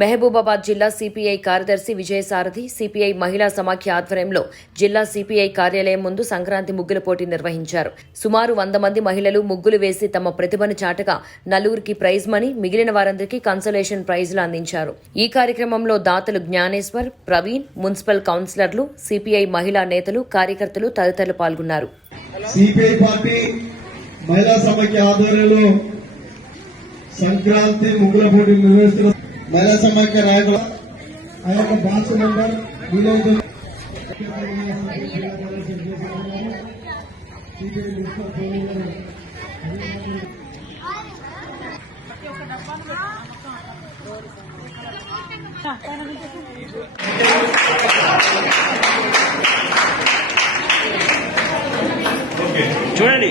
మహబూబాబాద్ జిల్లా సిపిఐ కార్యదర్శి విజయసారథి సిపిఐ మహిళా సమాఖ్య ఆధ్వర్యంలో జిల్లా సిపిఐ కార్యాలయం ముందు సంక్రాంతి ముగ్గుల పోటీ నిర్వహించారు. సుమారు వంద మంది మహిళలు ముగ్గులు వేసి తమ ప్రతిభను చాటగా నలుగురికి ప్రైజ్ మనీ మిగిలిన వారందరికీ కన్సలేషన్ ప్రైజులు అందించారు. ఈ కార్యక్రమంలో దాతలు జ్ఞానేశ్వర్ ప్రవీణ్ మున్సిపల్ కౌన్సిలర్లు సిపిఐ మహిళా నేతలు కార్యకర్తలు తదితరులు పాల్గొన్నారు. సిపిఐ పార్టీ మహిళా ఆధ్వర్యంలో సంక్రాంతి ముగ్గుల పోటీ నిర్వహిస్తున్న మహిళా సమైక్య నాయకుల ఆ యొక్క బ్రాంచ్ వీలైతే చూడండి.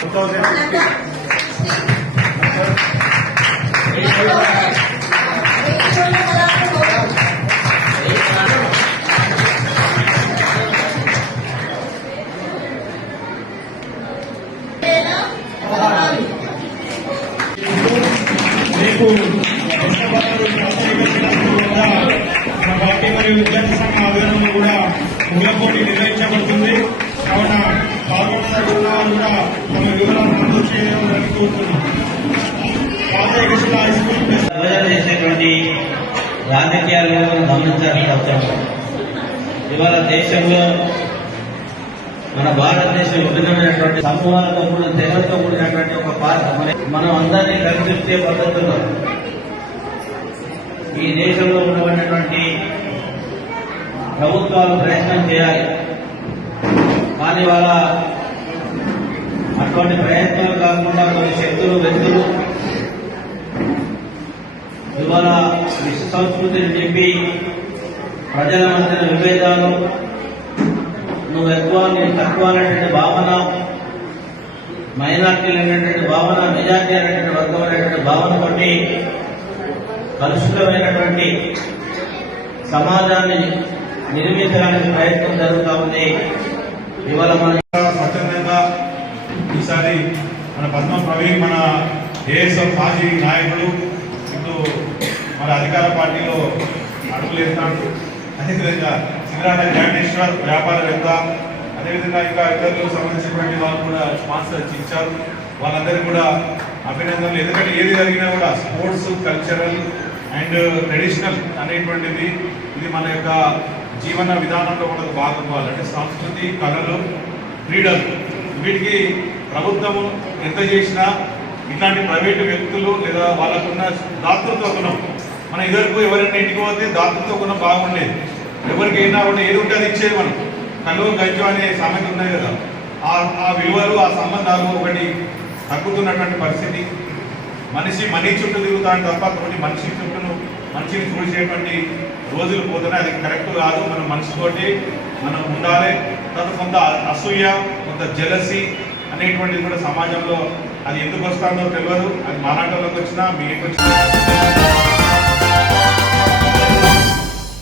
కొట్టాలి రేపు మన పార్టీ మరియు విద్యార్థి సంఘం ఆధ్వర్యంలో కూడా ముగ్గుల పోటీ నిర్వహించబడుతుంది కావున పాల్గొనదగిన వారు కూడా తమ వివరాలను నమోదు చేయడం కోరుతున్నాం చేసేటువంటి రాజకీయాలను మనం గమనించాల్సిన అవసరం ఇవాళ దేశంలో మన భారతదేశం విభిన్నమైనటువంటి సమూహాలతో కూడిన తెగలతో కూడినటువంటి ఒక పార్టీ మనం అందరినీ కలిసిచ్చే పద్ధతుల్లో ఈ దేశంలో ఉన్నటువంటి ప్రభుత్వాలు ప్రయత్నం చేయాలి. కానీ వాళ్ళ అటువంటి ప్రయత్నాలు కాకుండా కొన్ని శక్తులు వ్యక్తులు ఇవాళ విశ్వ సంస్కృతిని చెప్పి ప్రజల మధ్యన విభేదాలు నువ్వు ఎక్కువ నేను తక్కువ అనేటువంటి భావన మైనార్టీలు అనేటువంటి భావన మెజార్టీ అనేటువంటి వర్గం అనేటువంటి భావన బట్టి కలుషితమైనటువంటి సమాజాన్ని నిర్మించడానికి ప్రయత్నం జరుగుతూ ఉంది. ఇవాళ మన స్వచ్ఛందంగా ఈసారి మన పద్మ ప్రవీణ్ మన ఏఎస్ఎఫ్ మాజీ నాయకుడు ఇప్పుడు మన అధికార పార్టీలో అడుగులేస్తాడు అదేవిధంగా సింగరాట జ్ఞానేశ్వర్ వ్యాపారవేత్త అదేవిధంగా ఇంకా ఇతరులకు సంబంధించినటువంటి వాళ్ళు కూడా స్పాన్సర్ ఇచ్చారు. వాళ్ళందరికీ కూడా అభినందనలు. ఎందుకంటే ఏది జరిగినా కూడా స్పోర్ట్స్ కల్చరల్ అండ్ ట్రెడిషనల్ అనేటువంటిది ఇది మన యొక్క జీవన విధానంలో మనకు ఒక అంటే సంస్కృతి కళలు క్రీడలు. వీటికి ప్రభుత్వము ఎంత చేసినా ఇట్లాంటి ప్రైవేటు వ్యక్తులు లేదా వాళ్ళకున్న దాతృత్వ గుణం. మన ఇద్దరు ఎవరైనా ఇంటికి పోతే దాతృత్వ గుణం బాగుండేది. ఎవరికైనా కూడా ఏది ఉంటే అది ఇచ్చేది మనం. కలువ గజ్జు అనే సామెత ఉన్నాయి కదా. ఆ ఆ విలువలు ఆ సంబంధాలు ఒకటి తగ్గుతున్నటువంటి పరిస్థితి. మనిషి మనీ చుట్టూ తిరుగుతాను తప్ప కొన్ని మనిషి చుట్టూను మనిషిని చూసేటువంటి రోజులు పోతున్నాయి అది కరెక్ట్ కాదు. మనం మనసుతోటి మనం ఉండాలి. తర్వాత కొంత అసూయ కొంత జలసి అనేటువంటిది కూడా సమాజంలో అది ఎందుకు వస్తుందో తెలియదు. అది మానాటంలోకి వచ్చినా మీకు వచ్చినా